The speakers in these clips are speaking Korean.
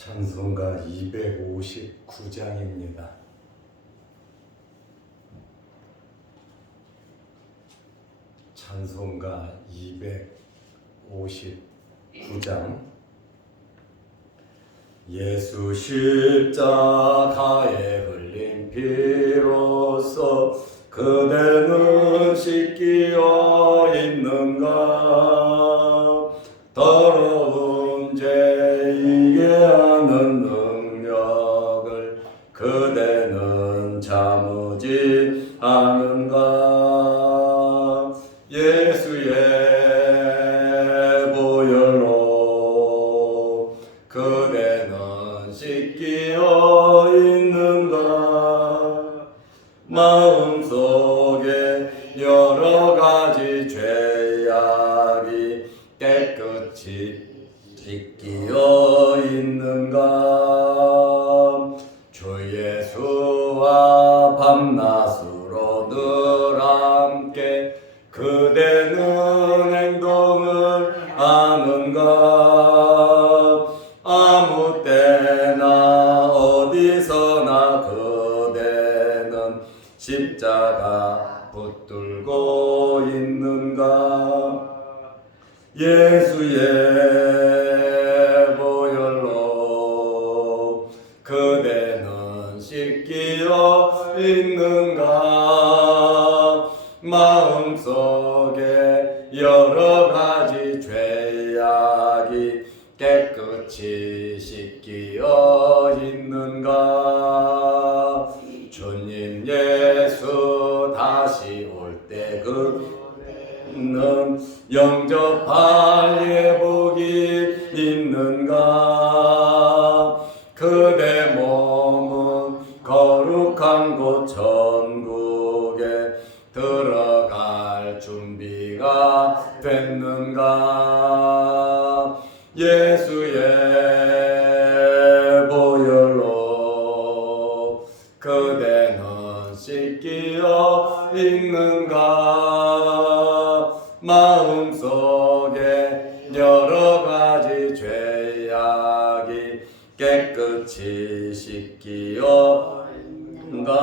찬송가 259장입니다. 찬송가 259장. 예수 십자가에 흘린 피로써 그대는 씻기어 있는가? 더러운 죄 이게 하는 능력을 그대는 참으지 않은가? 예수의 보혈로 그대는 씻기어 있는가? 마음속에 여러 가지 죄악이 깨끗이 씻기어 있는가? 주 예수와 밤낮으로 늘 함께 그대는 행동을 아는가? 아무 때나 어디서나 그대는 십자가 붙들고 있는가? 예수의 보혈로 그대는 씻기어 있는가? 마음속에 여러 가지 죄악이 깨끗이 씻기어 있는가? 주님 예수 다시 올 때 그는 영접할 예복이 있는가? 그대 몸은 거룩한 곳 천국에 들어갈 준비가 됐는가? 예수의 보혈로 그대는 씻기어 있는가? 마음속에 여러 가지 죄악이 깨끗이 씻기어 있는가?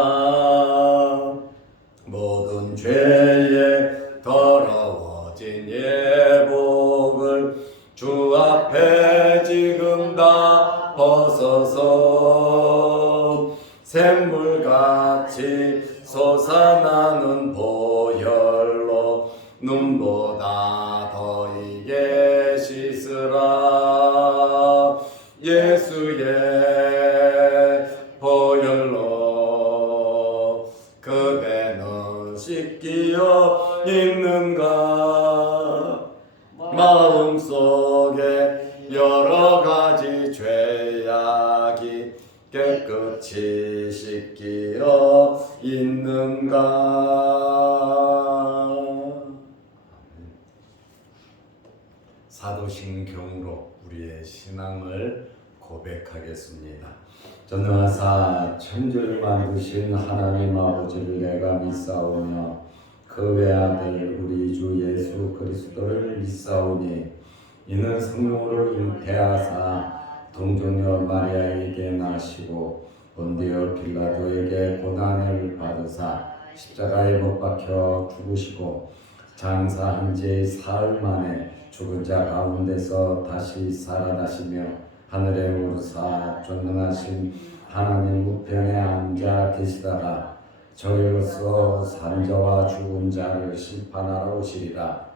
모든 죄에 더러워진 예복을 주 앞에 지금 다 벗어서 샘물같이 솟아나는 보혈로 눈보다 더 이게 씻으라. 예수의 보혈로 그대는 씻기어 있는가? 마음속에 여러 가지 죄악이 깨끗이 씻기어 있는가? 사도신경으로 우리의 신앙을 고백하겠습니다. 전능하사 천지를 만드신 하나님 아버지를 내가 믿사오며 그 외아들 우리 주 예수 그리스도를 믿사오니 이는 성령으로 잉태하사 동정녀 마리아에게 나시고 본디오 빌라도에게 고난을 받으사 십자가에 못 박혀 죽으시고 장사한 지 사흘 만에 죽은 자 가운데서 다시 살아나시며 하늘에 오르사 전능하신 하나님 우편에 앉아 계시다가 저희로서 산자와 죽은 자를 심판하러 오시리라.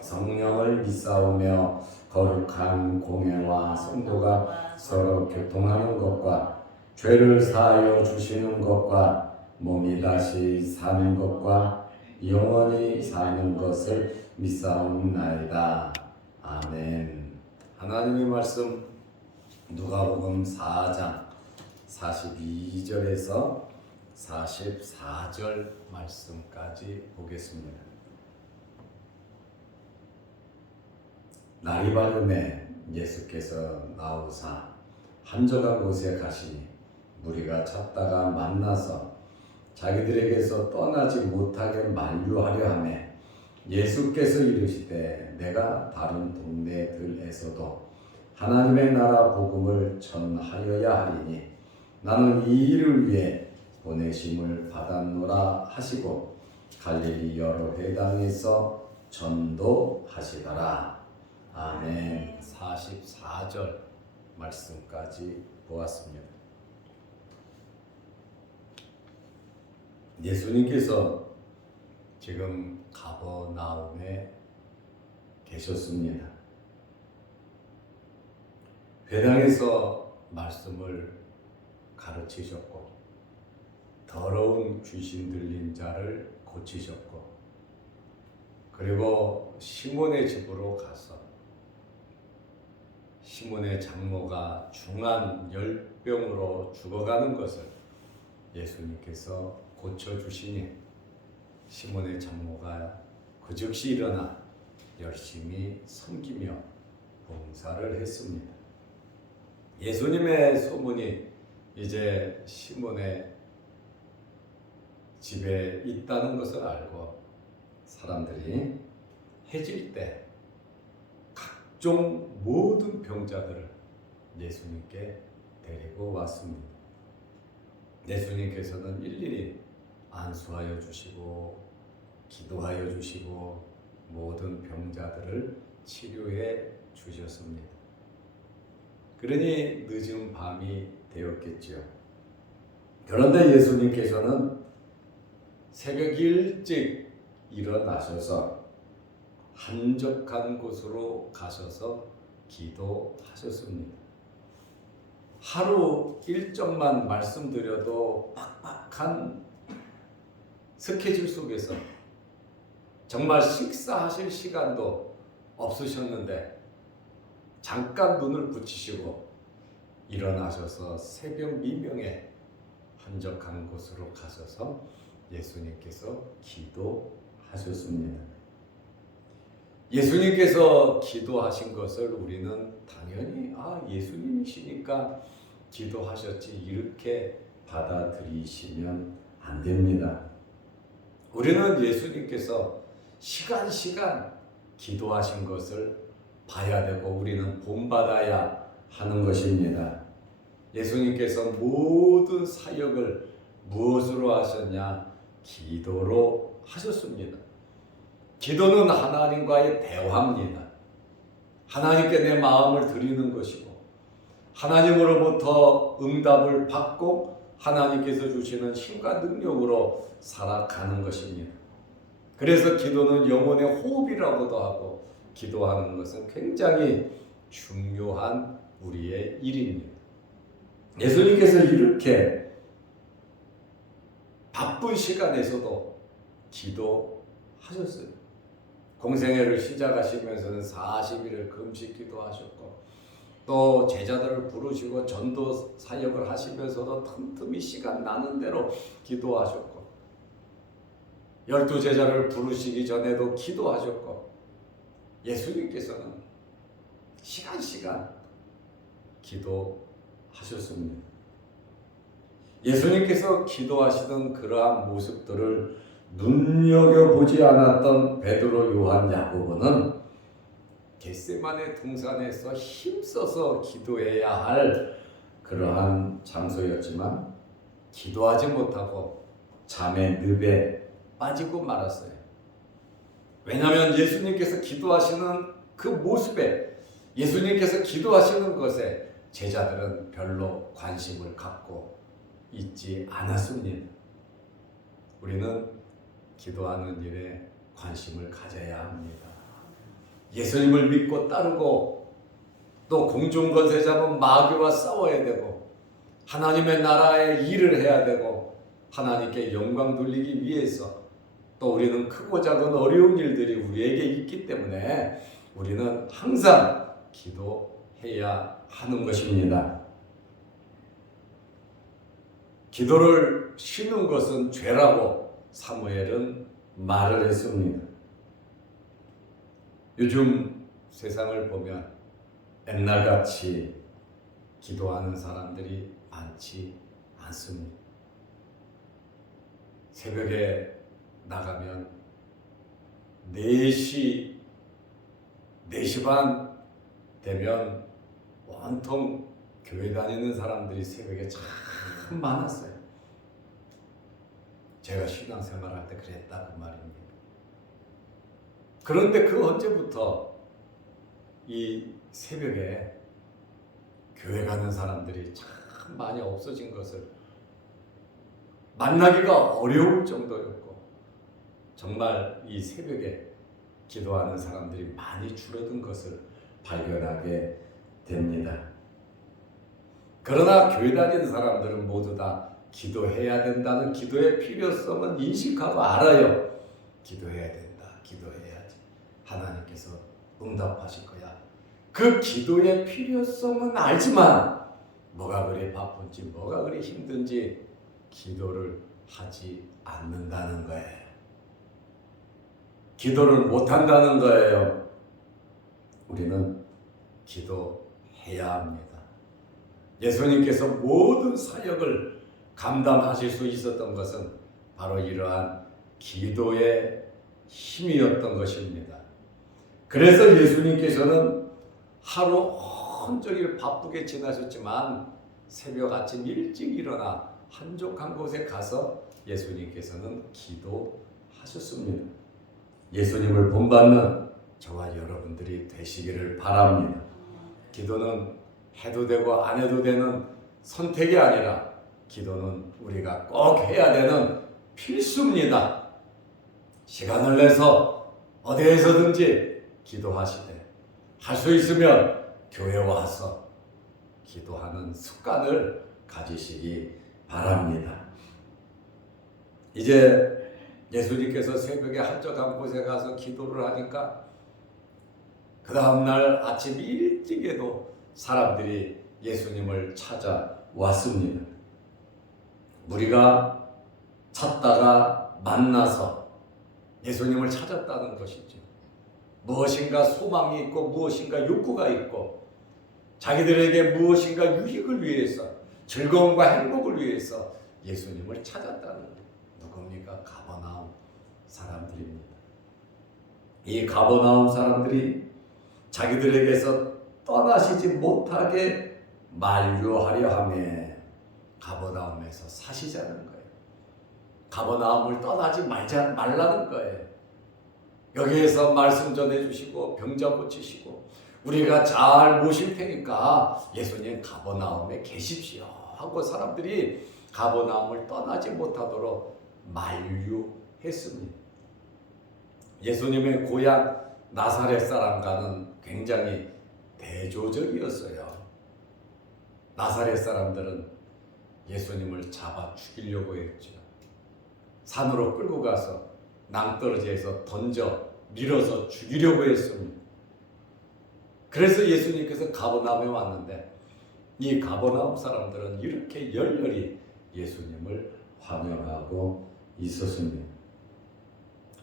성령을 믿사오며 거룩한 공회와 성도가 서로 교통하는 것과 죄를 사하여 주시는 것과 몸이 다시 사는 것과 영원히 사는 것을 믿사옵나이다. 아멘. 하나님의 말씀 누가복음 4장 42절에서 44절 말씀까지 보겠습니다. 날이 밝음에 예수께서 나오사 한적한 곳에 가시니 무리가 찾다가 만나서 자기들에게서 떠나지 못하게 만류하려 하며 예수께서 이르시되 내가 다른 동네들에서도 하나님의 나라 복음을 전하여야 하리니 나는 이 일을 위해 보내심을 받았노라 하시고 갈릴리 여러 회당에서 전도하시더라. 아멘. 44절 말씀까지 보았습니다. 예수님께서 지금 가버나움에 계셨습니다. 회당에서 말씀을 가르치셨고 더러운 귀신 들린 자를 고치셨고 그리고 시몬의 집으로 가서 시몬의 장모가 중한 열병으로 죽어가는 것을 예수님께서 고쳐주시니 시몬의 장모가 그 즉시 일어나 열심히 섬기며 봉사를 했습니다. 예수님의 소문이 이제 시몬의 집에 있다는 것을 알고 사람들이 해질 때 각종 모든 병자들을 예수님께 데리고 왔습니다. 예수님께서는 일일이 안수하여 주시고 기도하여 주시고 모든 병자들을 치료해 주셨습니다. 그러니 늦은 밤이 되었겠지요. 그런데 예수님께서는 새벽 일찍 일어나셔서 한적한 곳으로 가셔서 기도하셨습니다. 하루 일정만 말씀드려도 빡빡한 스케줄 속에서 정말 식사하실 시간도 없으셨는데 잠깐 눈을 붙이시고 일어나셔서 새벽 미명에 한적한 곳으로 가셔서 예수님께서 기도하셨습니다. 예수님께서 기도하신 것을 우리는 당연히 예수님이시니까 기도하셨지 이렇게 받아들이시면 안 됩니다. 우리는 예수님께서 시간 기도하신 것을 봐야 되고 우리는 본받아야 하는 것입니다. 예수님께서 모든 사역을 무엇으로 하셨냐? 기도로 하셨습니다. 기도는 하나님과의 대화입니다. 하나님께 내 마음을 드리는 것이고 하나님으로부터 응답을 받고 하나님께서 주시는 힘과 능력으로 살아가는 것입니다. 그래서 기도는 영혼의 호흡이라고도 하고 기도하는 것은 굉장히 중요한 우리의 일입니다. 예수님께서 이렇게 바쁜 시간에서도 기도하셨어요. 공생애를 시작하시면서는 40일을 금식 기도하셨고 또 제자들을 부르시고 전도 사역을 하시면서도 틈틈이 시간 나는 대로 기도하셨고 12제자를 부르시기 전에도 기도하셨고 예수님께서는 시간 기도하셨습니다. 예수님께서 기도하시던 그러한 모습들을 눈여겨보지 않았던 베드로, 요한, 야고보는 겟세마네 동산에서 힘써서 기도해야 할 그러한 장소였지만 기도하지 못하고 잠의 늪에 빠지고 말았어요. 왜냐하면 예수님께서 기도하시는 그 모습에 예수님께서 기도하시는 것에 제자들은 별로 관심을 갖고 있지 않았습니다. 우리는 기도하는 일에 관심을 가져야 합니다. 예수님을 믿고 따르고 또 공중권세 잡은 마귀와 싸워야 되고 하나님의 나라의 일을 해야 되고 하나님께 영광 돌리기 위해서 또 우리는 크고 작은 어려운 일들이 우리에게 있기 때문에 우리는 항상 기도해야 하는 것입니다. 기도를 쉬는 것은 죄라고 사무엘은 말을 했습니다. 요즘 세상을 보면 옛날같이 기도하는 사람들이 많지 않습니다. 새벽에 나가면 4시 반 되면 온통 교회 다니는 사람들이 새벽에 참 많았어요. 제가 신앙생활할 때 그랬다 그 말입니다. 그런데 그 언제부터 이 새벽에 교회 가는 사람들이 참 많이 없어진 것을 만나기가 어려울 정도였고, 정말 이 새벽에 기도하는 사람들이 많이 줄어든 것을 발견하게 됩니다. 그러나 교회 다니는 사람들은 모두 다 기도해야 된다는 기도의 필요성은 인식하고 알아요. 기도해야 된다. 기도해야지. 하나님께서 응답하실 거야. 그 기도의 필요성은 알지만 뭐가 그리 바쁜지 뭐가 그리 힘든지 기도를 하지 않는다는 거예요. 기도를 못한다는 거예요. 우리는 기도해야 합니다. 예수님께서 모든 사역을 감당하실 수 있었던 것은 바로 이러한 기도의 힘이었던 것입니다. 그래서 예수님께서는 하루 온종일 바쁘게 지나셨지만 새벽 아침 일찍 일어나 한적한 곳에 가서 예수님께서는 기도하셨습니다. 예수님을 본받는 저와 여러분들이 되시기를 바랍니다. 기도는 해도 되고 안 해도 되는 선택이 아니라 기도는 우리가 꼭 해야 되는 필수입니다. 시간을 내서 어디에서든지 기도하시되 할 수 있으면 교회 와서 기도하는 습관을 가지시기 바랍니다. 이제 예수님께서 새벽에 한적한 곳에 가서 기도를 하니까 그 다음날 아침 일찍에도 사람들이 예수님을 찾아왔습니다. 우리가 찾다가 만나서 예수님을 찾았다는 것이죠. 무엇인가 소망이 있고 무엇인가 욕구가 있고 자기들에게 무엇인가 유익을 위해서 즐거움과 행복을 위해서 예수님을 찾았다는 누굽니까? 가버나움 사람들입니다. 이 가버나움 사람들이 자기들에게서 떠나시지 못하게 만류하려 하며 가버나움에서 사시자는 거예요. 가버나움을 떠나지 말라는 거예요. 여기에서 말씀 전해주시고 병자 고치시고 우리가 잘 모실 테니까 예수님 가버나움에 계십시오 하고 사람들이 가버나움을 떠나지 못하도록 만류했습니다. 예수님의 고향 나사렛 사람과는 굉장히 대조적이었어요. 나사렛 사람들은 예수님을 잡아 죽이려고 했죠. 산으로 끌고 가서 낭떠러지에서 던져 밀어서 죽이려고 했습니다. 그래서 예수님께서 가버나움에 왔는데 이 가버나움 사람들은 이렇게 열렬히 예수님을 환영하고 있었습니다.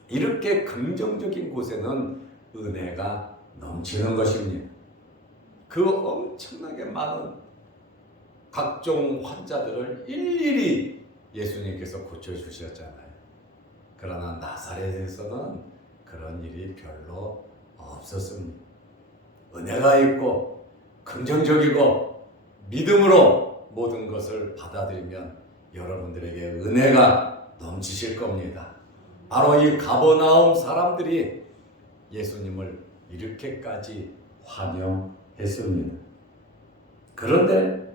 이렇게 긍정적인 곳에는 은혜가 넘치는 것입니다. 그 엄청나게 많은 각종 환자들을 일일이 예수님께서 고쳐주셨잖아요. 그러나 나사렛에서는 그런 일이 별로 없었습니다. 은혜가 있고 긍정적이고 믿음으로 모든 것을 받아들이면 여러분들에게 은혜가 넘치실 겁니다. 바로 이 가버나움 사람들이 예수님을 이렇게까지 환영했습니다. 그런데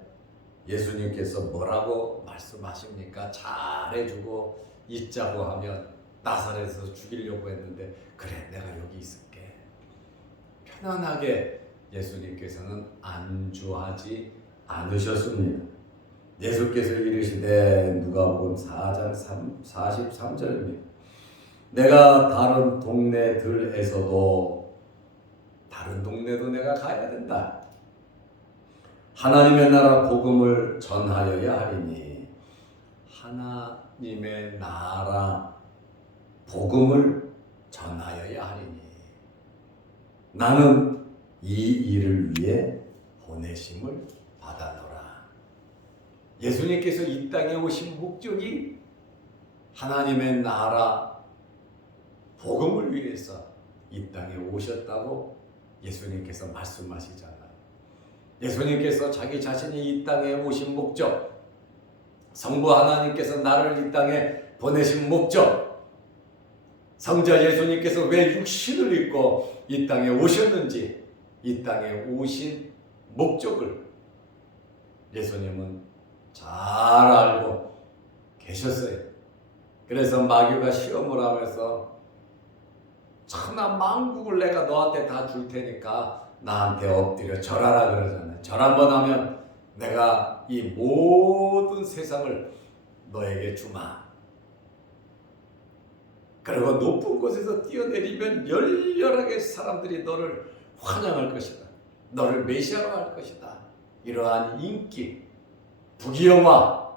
예수님께서 뭐라고 말씀하십니까? 잘해주고 있자고 하면 나사렛에서 죽이려고 했는데 그래 내가 여기 있을게. 편안하게 예수님께서는 안주하지 않으셨습니다. 예수께서 이르시되 누가복음 4장 43절입니다. 내가 다른 동네들에서도 다른 동네도 내가 가야 된다. 하나님의 나라 복음을 전하여야 하리니 하나님의 나라 복음을 전하여야 하리니 나는 이 일을 위해 보내심을 받아노라. 예수님께서 이 땅에 오신 목적이 하나님의 나라 복음을 위해서 이 땅에 오셨다고 예수님께서 말씀하시잖아요. 예수님께서 자기 자신이 이 땅에 오신 목적, 성부 하나님께서 나를 이 땅에 보내신 목적, 성자 예수님께서 왜 육신을 입고 이 땅에 오셨는지, 이 땅에 오신 목적을 예수님은 잘 알고 계셨어요. 그래서 마귀가 시험을 하면서 천하 만국을 내가 너한테 다 줄 테니까 나한테 엎드려 절하라 그러잖아요. 절 한번 하면 내가 이 모든 세상을 너에게 주마. 그리고 높은 곳에서 뛰어내리면 열렬하게 사람들이 너를 환영할 것이다. 너를 메시아로 할 것이다. 이러한 인기, 부귀영화,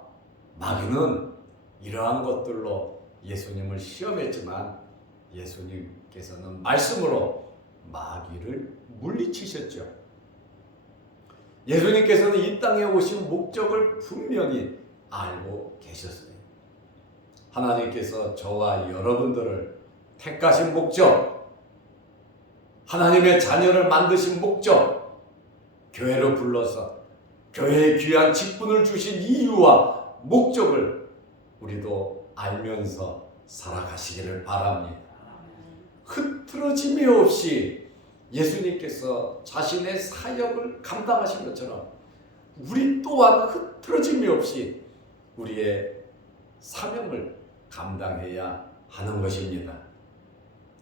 마귀는 이러한 것들로 예수님을 시험했지만 예수님께서는 말씀으로 마귀를 물리치셨죠. 예수님께서는 이 땅에 오신 목적을 분명히 알고 계셨어요. 하나님께서 저와 여러분들을 택하신 목적, 하나님의 자녀를 만드신 목적, 교회로 불러서 교회에 귀한 직분을 주신 이유와 목적을 우리도 알면서 살아가시기를 바랍니다. 흐트러짐이 없이 예수님께서 자신의 사역을 감당하신 것처럼 우리 또한 흐트러짐이 없이 우리의 사명을 감당해야 하는 것입니다.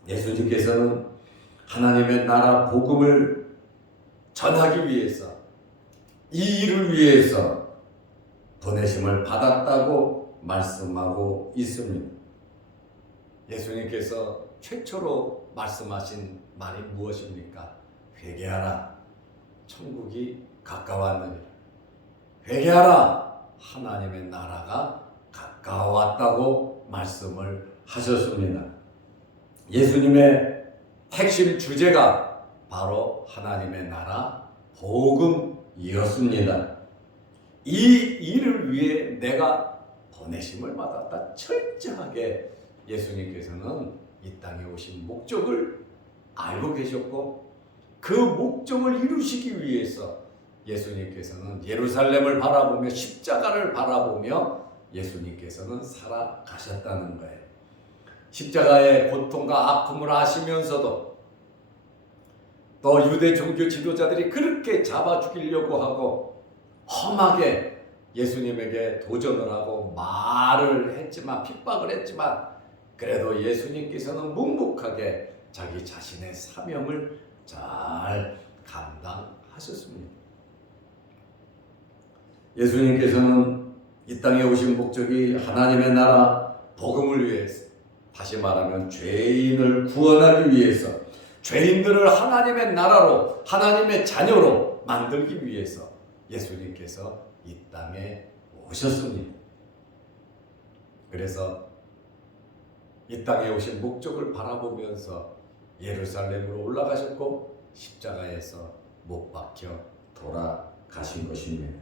예수님께서는 하나님의 나라 복음을 전하기 위해서, 이 일을 위해서 보내심을 받았다고 말씀하고 있습니다. 예수님께서 최초로 말씀하신 말이 무엇입니까? 회개하라, 천국이 가까웠느니라. 회개하라, 하나님의 나라가 가까웠다고 말씀을 하셨습니다. 예수님의 핵심 주제가 바로 하나님의 나라 복음이었습니다. 이 일을 위해 내가 보내심을 받았다. 철저하게 예수님께서는 이 땅에 오신 목적을 알고 계셨고, 그 목적을 이루시기 위해서 예수님께서는 예루살렘을 바라보며 십자가를 바라보며 예수님께서는 살아가셨다는 거예요. 십자가의 고통과 아픔을 아시면서도 또 유대 종교 지도자들이 그렇게 잡아 죽이려고 하고 험하게 예수님에게 도전을 하고 말을 했지만, 핍박을 했지만, 그래도 예수님께서는 묵묵하게 자기 자신의 사명을 잘 감당하셨습니다. 예수님께서는 이 땅에 오신 목적이 하나님의 나라 복음을 위해서, 다시 말하면 죄인을 구원하기 위해서, 죄인들을 하나님의 나라로, 하나님의 자녀로 만들기 위해서 예수님께서 이 땅에 오셨습니다. 그래서 이 땅에 오신 목적을 바라보면서 예루살렘으로 올라가셨고 십자가에서 못 박혀 돌아가신 것입니다.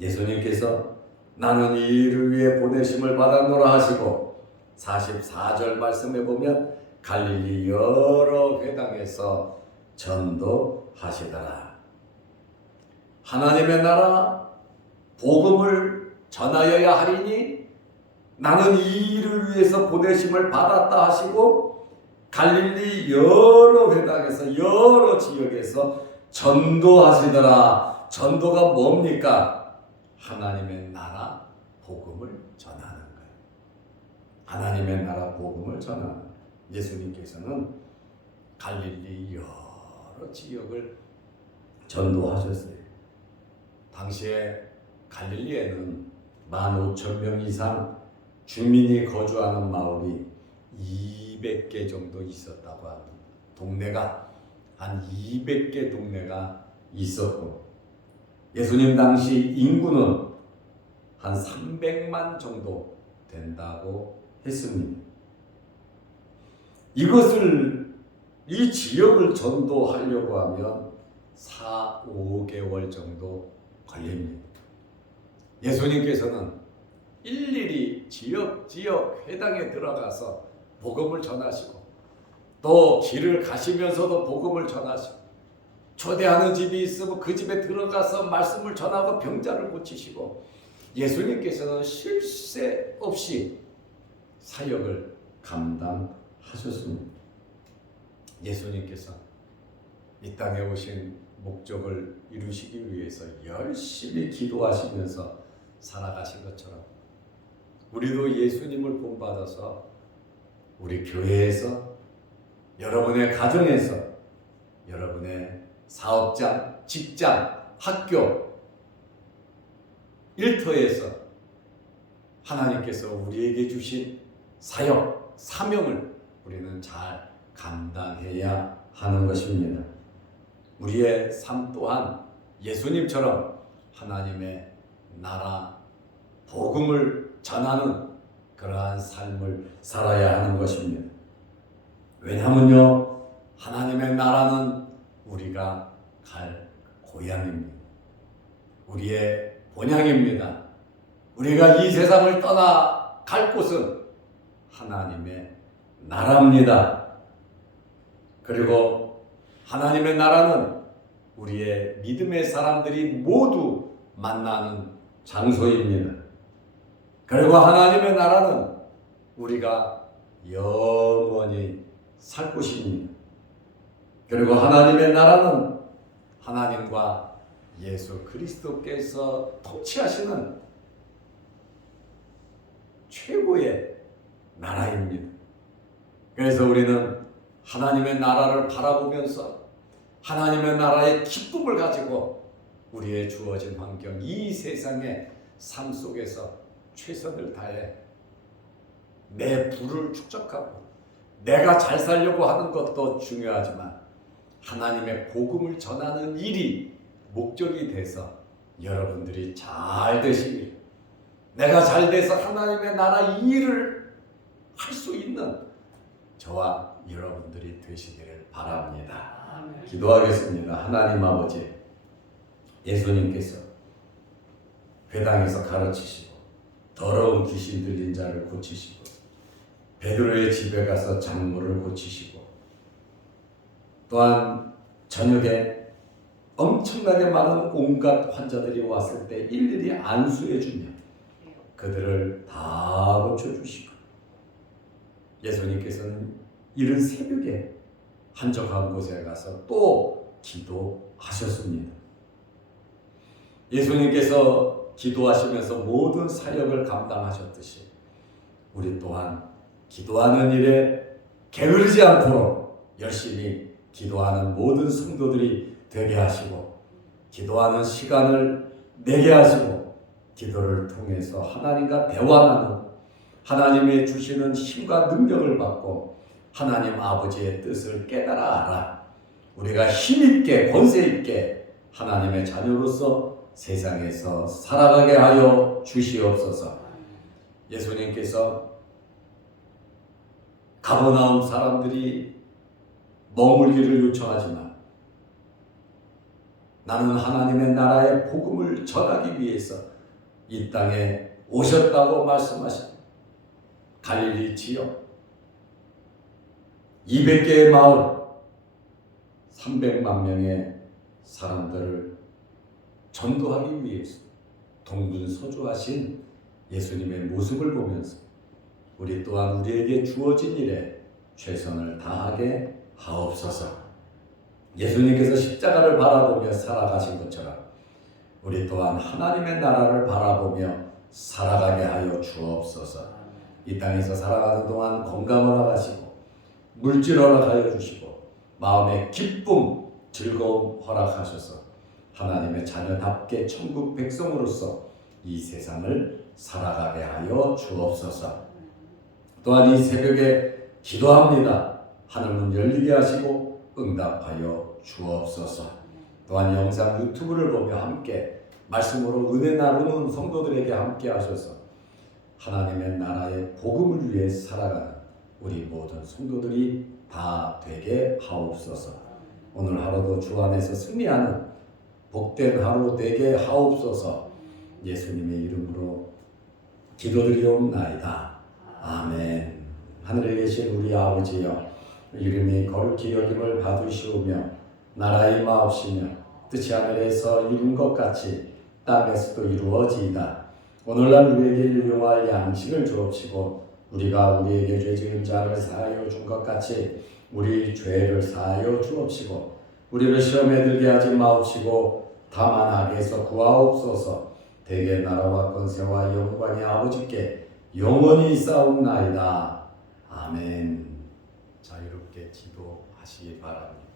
예수님께서 나는 이 일을 위해 보내심을 받았노라 하시고 44절 말씀에 보면 갈릴리 여러 회당에서 전도하시더라. 하나님의 나라 복음을 전하여야 하리니 나는 이 일을 위해서 보내심을 받았다 하시고 갈릴리 여러 회당에서, 여러 지역에서 전도하시더라. 전도가 뭡니까? 하나님의 나라 복음을 전하는 거예요. 하나님의 나라 복음을 전하는 거예요. 예수님께서는 갈릴리 여러 지역을 전도하셨어요. 당시에 갈릴리에는 15,000명 이상 주민이 거주하는 마을이 200개 정도 있었다고 합니다. 동네가 한 200개 동네가 있었고, 예수님 당시 인구는 한 300만 정도 된다고 했습니다. 이 지역을 전도하려고 하면 4, 5개월 정도 걸립니다. 예수님께서는 일일이 지역 회당에 들어가서 복음을 전하시고 또 길을 가시면서도 복음을 전하시고 초대하는 집이 있으면 그 집에 들어가서 말씀을 전하고 병자를 고치시고, 예수님께서는 쉴 새 없이 사역을 감당하셨습니다. 예수님께서 이 땅에 오신 목적을 이루시기 위해서 열심히 기도하시면서 살아가신 것처럼, 우리도 예수님을 본받아서 우리 교회에서, 여러분의 가정에서, 여러분의 사업장, 직장, 학교, 일터에서 하나님께서 우리에게 주신 사역, 사명을 우리는 잘 감당해야 하는 것입니다. 우리의 삶 또한 예수님처럼 하나님의 나라, 복음을 전하는 그러한 삶을 살아야 하는 것입니다. 왜냐하면요, 하나님의 나라는 우리가 갈 고향입니다. 우리의 본향입니다. 우리가 이 세상을 떠나 갈 곳은 하나님의 나라입니다. 그리고 하나님의 나라는 우리의 믿음의 사람들이 모두 만나는 장소입니다. 그리고 하나님의 나라는 우리가 영원히 살 곳입니다. 그리고 하나님의 나라는 하나님과 예수 그리스도께서 통치하시는 최고의 나라입니다. 그래서 우리는 하나님의 나라를 바라보면서 하나님의 나라의 기쁨을 가지고 우리의 주어진 환경, 이 세상의 삶 속에서 최선을 다해 내 부를 축적하고, 내가 잘 살려고 하는 것도 중요하지만 하나님의 복음을 전하는 일이 목적이 돼서 여러분들이 잘 되시길, 내가 잘 돼서 하나님의 나라 일을 할 수 있는 저와 여러분들이 되시기를 바랍니다. 기도하겠습니다. 하나님 아버지, 예수님께서 회당에서 가르치시고 더러운 귀신 들린 자를 고치시고, 베드로의 집에 가서 장모를 고치시고, 또한 저녁에 엄청나게 많은 온갖 환자들이 왔을 때 일일이 안수해주며 그들을 다 고쳐주시고, 예수님께서는 이른 새벽에 한적한 곳에 가서 또 기도하셨습니다. 예수님께서 기도하시면서 모든 사역을 감당하셨듯이 우리 또한 기도하는 일에 게으르지 않도록 열심히 기도하는 모든 성도들이 되게 하시고, 기도하는 시간을 내게 하시고, 기도를 통해서 하나님과 대화 나누고 하나님의 주시는 힘과 능력을 받고 하나님 아버지의 뜻을 깨달아 알아 우리가 힘있게 권세있게 하나님의 자녀로서 세상에서 살아가게 하여 주시옵소서. 예수님께서 가버나움 사람들이 머물기를 요청하지만 나는 하나님의 나라의 복음을 전하기 위해서 이 땅에 오셨다고 말씀하신 갈릴리 지역 200개의 마을 300만 명의 사람들을 전도하기 위해서 동분서주하신 예수님의 모습을 보면서 우리 또한 우리에게 주어진 일에 최선을 다하게 하옵소서. 예수님께서 십자가를 바라보며 살아가신 것처럼 우리 또한 하나님의 나라를 바라보며 살아가게 하여 주옵소서. 이 땅에서 살아가는 동안 건강을 허락하시고 물질 허락하여 주시고 마음의 기쁨, 즐거움 허락하셔서 하나님의 자녀답게 천국 백성으로서 이 세상을 살아가게 하여 주옵소서. 또한 이 새벽에 기도합니다. 하늘문 열리게 하시고 응답하여 주옵소서. 또한 영상 유튜브를 보며 함께 말씀으로 은혜 나누는 성도들에게 함께 하셔서 하나님의 나라의 복음을 위해 살아가는 우리 모든 성도들이 다 되게 하옵소서. 오늘 하루도 주 안에서 승리하는 복된 하루 되게 하옵소서. 예수님의 이름으로 기도드리옵나이다. 아멘. 하늘에 계신 우리 아버지여, 이름이 거룩히 여김을 받으시오며 나라의 마옵시며 뜻이 하늘에서 이룬 것 같이 땅에서도 이루어지이다. 오늘날 우리에게 일용할 양식을 주옵시고 우리가 우리에게 죄 지은 자를 사하여 준 것 같이 우리 죄를 사하여 주옵시고 우리를 시험에 들게 하지 마옵시고 다만 악에서 구하옵소서. 대개 나라와 권세와 영광이 아버지께 영원히 있사옵나이다. 아멘. 자유롭게 기도하시기 바랍니다.